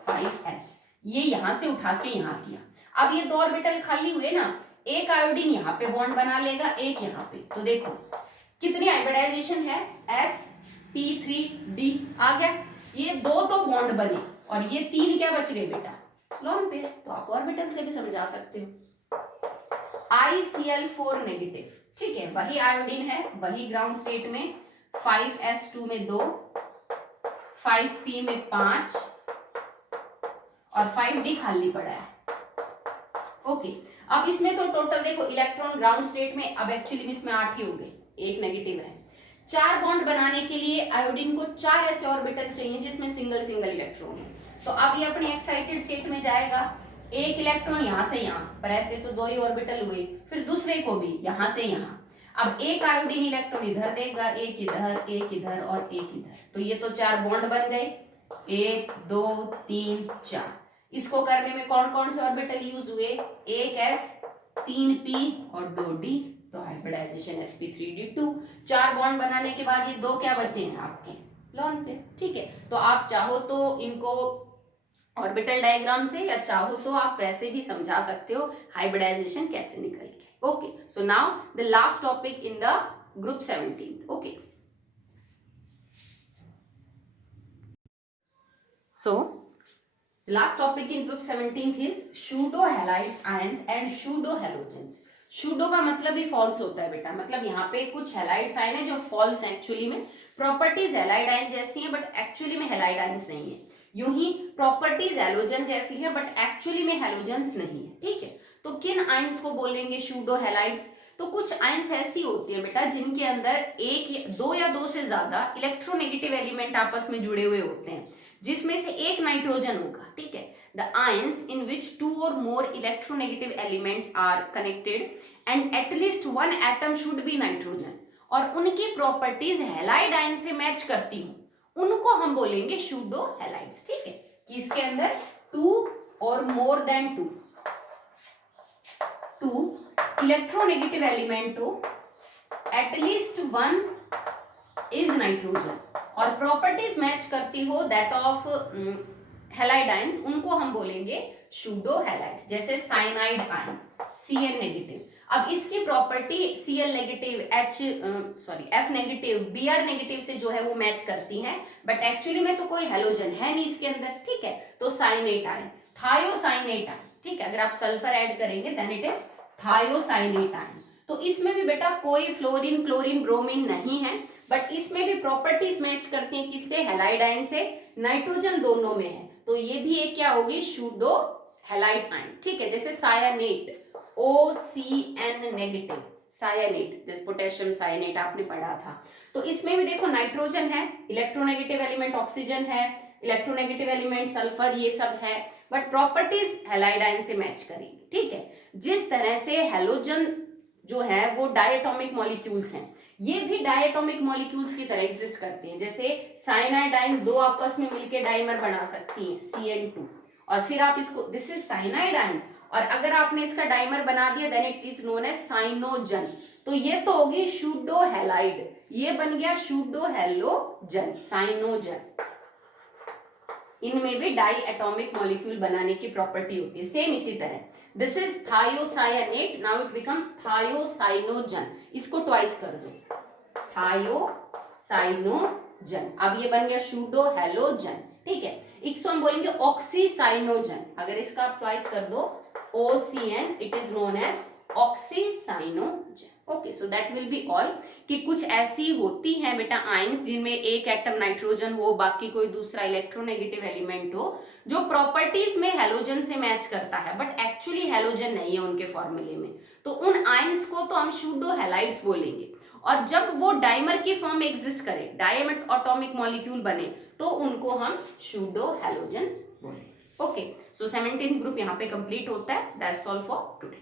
5s, ये यहां से उठा के यहां किया। अब ये 2 ऑर्बिटल खाली हुए ना, एक आयोडीन यहाँ पे बॉन्ड बना लेगा, एक यहाँ पे। तो देखो कितनी हाइब्रिडाइजेशन है, sp3d आ गया। ये 2 तो बॉन्ड बने और ये 3 क्या बच गए बेटा, लोन पेयर। तो आप ऑर्बिटल से भी समझा सकते हो। ICl4 नेगेटिव, ठीक है, वही आयोडीन है, वही ग्राउंड स्टेट में, 5s2 में 2, 5p में 5 और 5d खाली पड़ा है। ओके, अब इसमें तो टोटल देखो इलेक्ट्रॉन ग्राउंड स्टेट में अब एक्चुअली में इसमें 8 ही हो गए, एक नेगेटिव है। 4 बॉन्ड बनाने के लिए आयोडीन को 4 ऐसे ऑर्बिटल चाहिए जिसमें सिंगल सिंगल इलेक्ट्रॉन है। तो अब ये अपनी एक्साइटेड स्टेट में जाएगा, एक इलेक्ट्रॉन यहां से यहां पर, ऐसे तो 2 ही ऑर्बिटल हुए, फिर दूसरे को भी यहां से यहां। अब एक आयोडीन इलेक्ट्रॉन इधर देगा, एक इधर और एक इधर, तो ये तो 4 बॉन्ड बन गए, 1 2 3 4। इसको करने में कौन कौन से ऑर्बिटल यूज हुए, एक s 3p और 2d, तो हाइब्रिडाइजेशन sp3d2। 4 बॉन्ड बनाने के बाद ये 2 क्या बचे हैं आपके, लोन पेयर। ठीक है, तो आप चाहो तो इनको ऑर्बिटल डायग्राम से, या चाहो तो आप वैसे भी समझा सकते हो हाइब्रिडाइजेशन कैसे निकल के। Okay, so now the last topic in the group 17। Okay, so the last topic in group 17 is pseudo halides ions and pseudo halogens। pseudo का मतलब ही फॉल्स होता है बेटा, मतलब यहाँ पे कुछ हेलाइड्स आयन है जो फॉल्स है, एक्चुअली में प्रॉपर्टीज हेलाइड आयन जैसी हैं बट एक्चुअली में हेलाइड आयंस नहीं है। यूं ही प्रॉपर्टीज हेलोजन जैसी है बट एक्चुअली में हेलोजेंस नहीं है। ठीक है, तो किन आयंस को बोलेंगे pseudo halides? तो कुछ आयंस ऐसी होती है बेटा जिनके अंदर एक, 2 या 2 से ज्यादा इलेक्ट्रोनेगेटिव एलिमेंट आपस में जुड़े हुए होते हैं, जिसमें से एक नाइट्रोजन होगा। ठीक है, द आयंस इन विच 2 और more electronegative elements are connected and at least 1 atom should be nitrogen, और उनकी प्रॉपर्टीज हेलाइड आयन से मैच करती हूँ, उनको हम बोलेंगे pseudo halides। ठीक है, कि इसके अंदर 2 और मोर देन 2 इलेक्ट्रोनेगेटिव एलिमेंट हो, एटलीस्ट 1 इज नाइट्रोजन, और प्रॉपर्टीज मैच करती हो दैट ऑफ हेलाइड आयंस, उनको हम बोलेंगे pseudo halides। जैसे साइनाइड आयन Cn नेगेटिव, अब इसकी property Cl negative F negative Br negative से जो है वो मैच करती हैं, बट एक्चुअली में तो कोई हेलोजन है नहीं इसके अंदर, ठीक है। तो साइनेट आयन, थायोसाइनेट आयन, ठीक है। अगर आप सल्फर ऐड करेंगे then it is thiocyanate ion. तो इसमें भी बेटा कोई फ्लोरीन क्लोरीन ब्रोमीन नहीं है, बट इसमें भी प्रॉपर्टीज मैच करती हैं किससे, हैलाइड आयन से। नाइट्रोजन दोनों में है, तो ये भी एक क्या होगी, सूडो हैलाइड आयन, ठीक है। जैसे सायानेट, OCN नेगेटिव, सायानेट, जैसे पोटेशियम सायानेट आपने पढ़ा था। तो इसमें भी देखो नाइट्रोजन है, इलेक्ट्रोनेगेटिव एलिमेंट ऑक्सीजन है, इलेक्ट्रोनेगेटिव एलिमेंट सल्फर, ये सब है, बट प्रॉपर्टीज हैलाइड आयन से मैच करेंगी, ठीक है। जिस तरह से हैलोजन जो है वो डायटोमिक मॉलिक्यूल्स हैं, ये भी डायटोमिक मॉलिक्यूल्स की तरह एग्जिस्ट करते हैं। जैसे साइनाइड आयन दो आपस में मिलकर डाइमर बना सकती हैं, CN2, और फिर आप इसको, दिस इज साइनाइड आयन, और अगर आपने इसका डाइमर बना दिया then it is known as cyanogen. तो ये तो होगी सूडो हैलाइड, ये बन गया सूडो हैलोजन, साइनोजन। इनमें भी डाई एटॉमिक मॉलिक्यूल बनाने की प्रॉपर्टी होती है, सेम इसी तरह। This is thiocyanate, now it becomes thiocyanogen, इसको ट्वाइस कर दो, थायोसाइनोजन। अब ये बन गया सूडो हैलोजन, ठीक है। इसको हम बोलेंगे ऑक्सीसाइनोजन, अगर इसका आप ट्वाइस कर दो OCN, it is known as oxycyanogen. Okay, so that will be all. कि कुछ ऐसी होती हैं बेटा आयंस जिनमें एक एटम नाइट्रोजन हो, बाकी कोई दूसरा इलेक्ट्रोनेगेटिव एलिमेंट हो, जो प्रॉपर्टीज में हैलोजन से मैच करता है, बट एक्चुअली हैलोजन नहीं है उनके फॉर्मूले में। तो उन आयंस को तो हम सूडो हैलाइड्स बोलेंगे, और जब वो डाइमर की फॉर्म में एग्जिस्ट करे, डायमेट एटॉमिक मॉलिक्यूल बने, तो उनको हम सूडो हैलोजेंस बोलेंगे। ओके, सो 17th ग्रुप यहाँ पे कंप्लीट होता है। That's all for today.